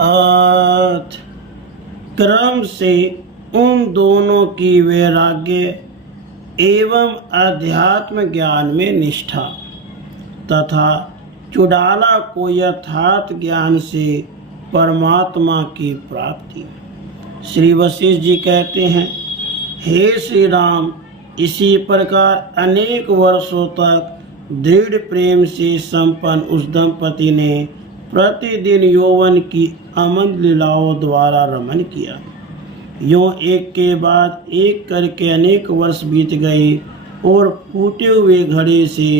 अर्थ क्रम से उन दोनों की वैराग्य एवं अध्यात्म ज्ञान में निष्ठा तथा चुड़ाला को यथार्थ ज्ञान से परमात्मा की प्राप्ति। श्री वशिष्ठ जी कहते हैं, हे श्री राम, इसी प्रकार अनेक वर्षों तक दृढ़ प्रेम से संपन्न उस दंपति ने प्रतिदिन यौवन की अमन लीलाओं द्वारा रमन किया। यों एक के बाद एक करके अनेक वर्ष बीत गए और फूटे हुए घड़े से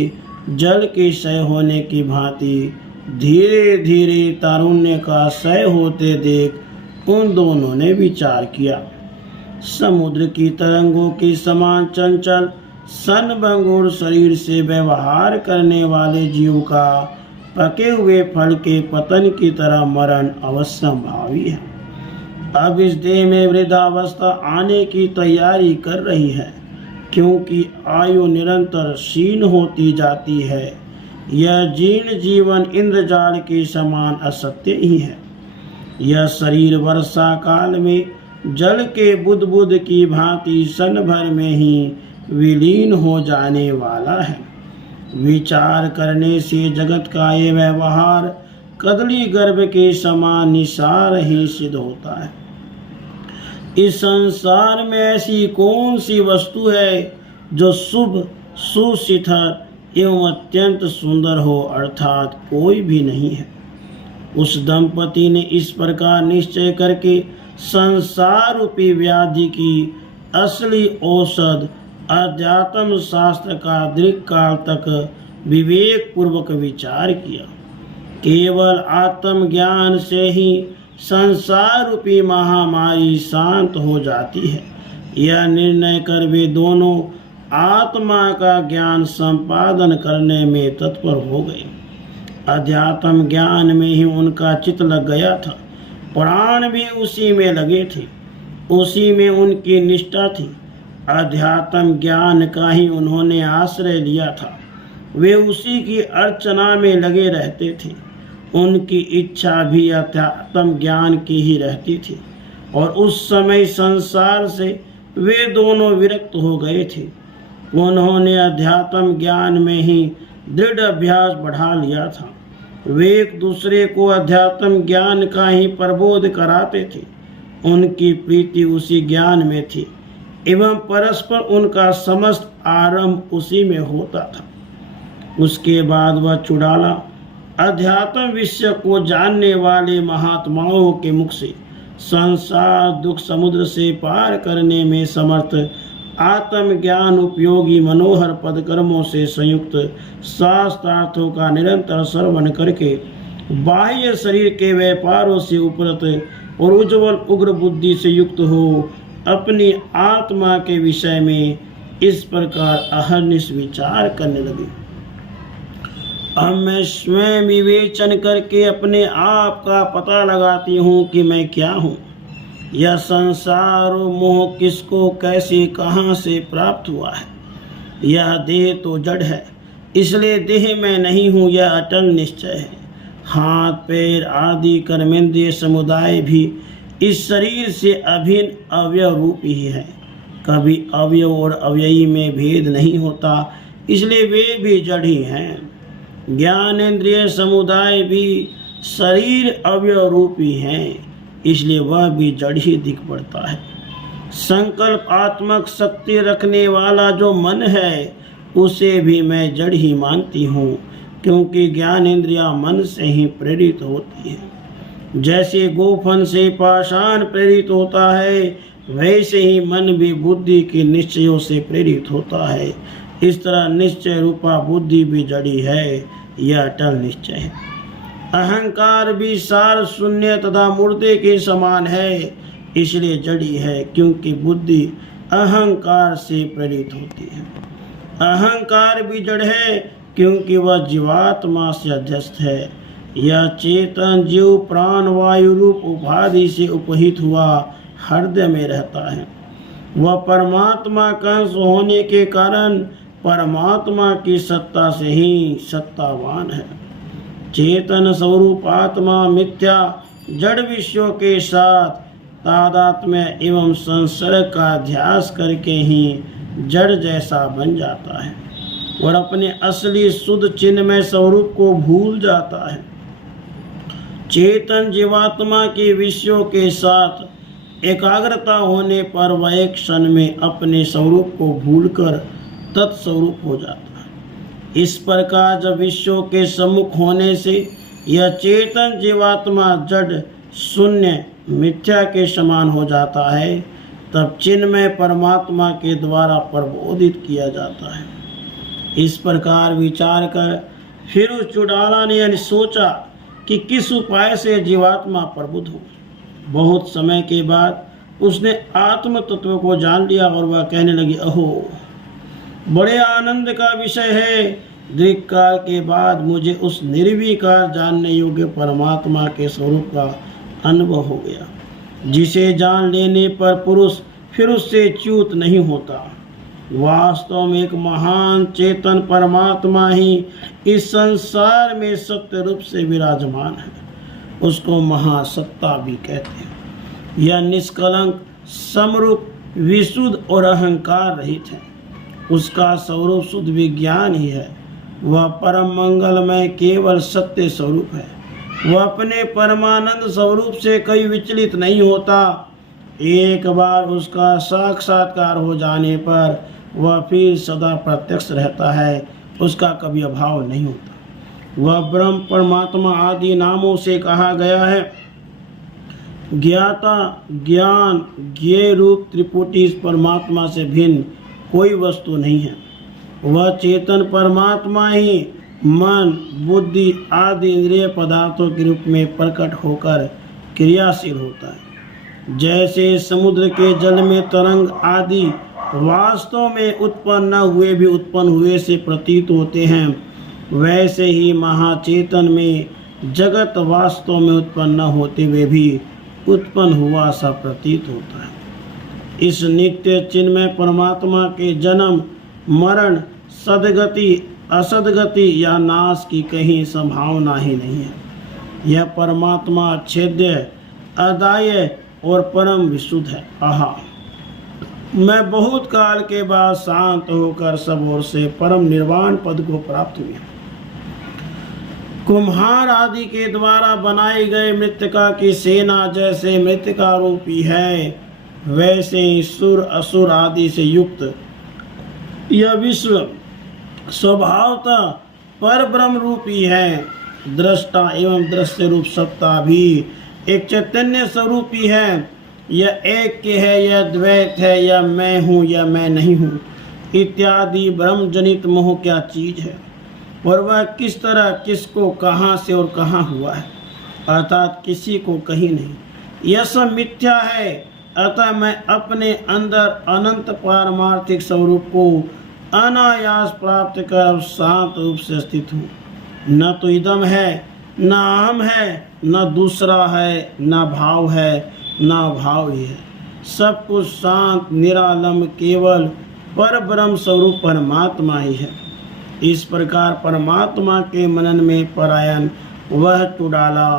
जल के क्षय होने की भांति धीरे धीरे तारुण्य का क्षय होते देख उन दोनों ने विचार किया। समुद्र की तरंगों के समान चंचल सनभंगुर शरीर से व्यवहार करने वाले जीव का पके हुए फल के पतन की तरह मरण अवश्यंभावी है। अब इस देह में वृद्धावस्था आने की तैयारी कर रही है, क्योंकि आयु निरंतर क्षीण होती जाती है। यह जीर्ण जीवन इंद्रजाल के समान असत्य ही है। यह शरीर वर्षा काल में जल के बुदबुद की भांति क्षण भर में ही विलीन हो जाने वाला है। विचार करने से जगत का ये व्यवहार कदली गर्भ के समान निसार ही सिद्ध होता है। इस संसार में ऐसी कौन सी वस्तु है जो शुभ सुशिखर एवं अत्यंत सुंदर हो, अर्थात कोई भी नहीं है। उस दंपति ने इस प्रकार निश्चय करके संसार रूपी व्याधि की असली औषध अध्यात्म शास्त्र का दीर्घ काल तक विवेक पूर्वक विचार किया। केवल आत्मज्ञान से ही संसार रूपी महामारी शांत हो जाती है। यह निर्णय कर वे दोनों आत्मा का ज्ञान संपादन करने में तत्पर हो गए। अध्यात्म ज्ञान में ही उनका चित्त लग गया था। प्राण भी उसी में लगे थे, उसी में उनकी निष्ठा थी। अध्यात्म ज्ञान का ही उन्होंने आश्रय लिया था। वे उसी की अर्चना में लगे रहते थे। उनकी इच्छा भी अध्यात्म ज्ञान की ही रहती थी और उस समय संसार से वे दोनों विरक्त हो गए थे। उन्होंने अध्यात्म ज्ञान में ही दृढ़ अभ्यास बढ़ा लिया था। वे एक दूसरे को अध्यात्म ज्ञान का ही प्रबोध कराते थे। उनकी प्रीति उसी ज्ञान में थी एवं परस्पर उनका समस्त आरंभ उसी में होता था। उसके बाद वह चुड़ाला अध्यात्म विषय को जानने वाले महात्माओं के मुख से संसार दुख समुद्र से पार करने में समर्थ आत्मज्ञान उपयोगी मनोहर पदकर्मों से संयुक्त शास्त्रार्थों का निरंतर श्रवण करके बाह्य शरीर के व्यापारों से उपरत और उज्ज्वल उग्र बुद्धि से युक्त हो अपनी आत्मा के विषय में इस प्रकार अहर्निश विचार करने लगे। अब मैं स्वयं विवेचन करके अपने आप का पता लगाती हूँ कि मैं क्या हूँ। यह संसार मोह किसको कैसे कहाँ से प्राप्त हुआ है। यह देह तो जड़ है, इसलिए देह में नहीं हूँ, यह अटल निश्चय है। हाथ पैर आदि कर्मेंद्रिय समुदाय भी इस शरीर से अभिन्न अवयव रूप ही है। कभी अवयव और अवयवी में भेद नहीं होता, इसलिए वे भी जड़ ही हैं। ज्ञानेंद्रिय समुदाय भी शरीर अवयव रूपी हैं, इसलिए वह भी जड़ ही दिख पड़ता है। संकल्प आत्मक शक्ति रखने वाला जो मन है उसे भी मैं जड़ ही मानती हूँ, क्योंकि ज्ञानेंद्रिया मन से ही प्रेरित होती है। जैसे गोफन से पाषाण प्रेरित होता है, वैसे ही मन भी बुद्धि के निश्चयों से प्रेरित होता है। इस तरह निश्चय रूपा बुद्धि भी जड़ी है, यह अटल निश्चय है। अहंकार भी सार शून्य तथा मुर्दे के समान है, इसलिए जड़ी है, क्योंकि बुद्धि अहंकार से प्रेरित होती है। अहंकार भी जड़ है, क्योंकि वह जीवात्मा से अध्यस्त है। यह चेतन जीव प्राण वायु रूप उपाधि से उपहित हुआ हृदय में रहता है। वह परमात्मा का अंश होने के कारण परमात्मा की सत्ता से ही सत्तावान है। चेतन स्वरूप आत्मा मिथ्या जड़ विषयों के साथ तादात्म्य एवं संसर्ग का अध्यास करके ही जड़ जैसा बन जाता है और अपने असली शुद्ध चिन्मय स्वरूप को भूल जाता है। चेतन जीवात्मा के विषयों के साथ एकाग्रता होने पर वह एक क्षण में अपने स्वरूप को भूलकर तत्स्वरूप हो जाता है। इस प्रकार जब विषयों के सम्मुख होने से यह चेतन जीवात्मा जड़ शून्य मिथ्या के समान हो जाता है, तब चिन्मय परमात्मा के द्वारा प्रबोधित किया जाता है। इस प्रकार विचार कर फिर उस चुड़ाला ने सोचा कि किस उपाय से जीवात्मा प्रबुद्ध हो। बहुत समय के बाद उसने आत्म तत्व को जान लिया और वह कहने लगी, अहो बड़े आनंद का विषय है, दीर्घ काल के बाद मुझे उस निर्विकार जानने योग्य परमात्मा के स्वरूप का अनुभव हो गया, जिसे जान लेने पर पुरुष फिर उससे च्युत नहीं होता। वास्तव में एक महान चेतन परमात्मा ही इस संसार में सत्य रूप से विराजमान है। उसको महासत्ता भी कहते हैं। यह निष्कलंक, समरूप, विशुद्ध और अहंकार रहित है। उसका स्वरूप शुद्ध विज्ञान ही है। वह परम मंगलमय केवल सत्य स्वरूप है। वह अपने परमानंद स्वरूप से कभी विचलित नहीं होता। एक बार उसका साक्षात्कार हो जाने पर वह फिर सदा प्रत्यक्ष रहता है। उसका कभी अभाव नहीं होता। वह ब्रह्म, परमात्मा आदि नामों से कहा गया है। ज्ञाता, ज्ञान, ज्ञेय रूप त्रिपुटी इस परमात्मा से भिन्न कोई वस्तु नहीं है। वह चेतन परमात्मा ही मन, बुद्धि आदि इंद्रिय पदार्थों के रूप में प्रकट होकर क्रियाशील होता है। जैसे समुद्र के जल में तरंग आदि वास्तव में उत्पन्न न हुए भी उत्पन्न हुए से प्रतीत होते हैं, वैसे ही महाचेतन में जगत वास्तव में उत्पन्न न होते हुए भी उत्पन्न हुआ सा प्रतीत होता है। इस नित्य चिन्मय परमात्मा के जन्म, मरण, सद्गति, असद्गति या नाश की कहीं संभावना ही नहीं है। यह परमात्मा अछेद्य, अदाय और परम विशुद्ध है। आहा, मैं बहुत काल के बाद शांत होकर सब ओर से परम निर्वाण पद को प्राप्त हुआ। कुम्हार आदि के द्वारा बनाई गए मृत्तिका की सेना जैसे मृत्तिका रूपी है, वैसे ही सुर, असुर आदि से युक्त यह विश्व स्वभावतः पर ब्रह्म रूपी है। दृष्टा एवं दृश्य रूप सत्ता भी एक चैतन्य स्वरूपी है। यह एक के है, यह द्वैत है, यह मैं हूँ, यह मैं नहीं हूँ इत्यादि ब्रह्म जनित मोह क्या चीज है, और वह किस तरह, किसको, कहाँ से और कहाँ हुआ है, अर्थात किसी को कहीं नहीं। यह सब मिथ्या है। अतः मैं अपने अंदर अनंत पारमार्थिक स्वरूप को अनायास प्राप्त कर अब शांत रूप से स्थित हूँ। न तो इदम है, न अहम है, न दूसरा है, न भाव है, न भाव ही है। सब कुछ शांत, निरालंब, केवल पर ब्रह्म स्वरूप परमात्मा ही है। इस प्रकार परमात्मा के मनन में परायण वह चुड़ाला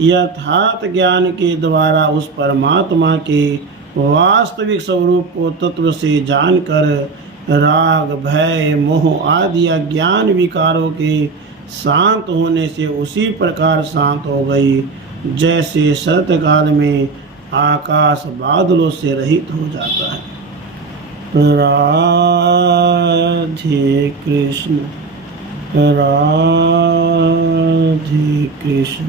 यथार्थ ज्ञान के द्वारा उस परमात्मा के वास्तविक स्वरूप को तत्व से जानकर राग, भय, मोह आदि अज्ञान विकारों के शांत होने से उसी प्रकार शांत हो गई जैसे शरत काल में आकाश बादलों से रहित हो जाता है। राधे कृष्ण, राधे कृष्ण।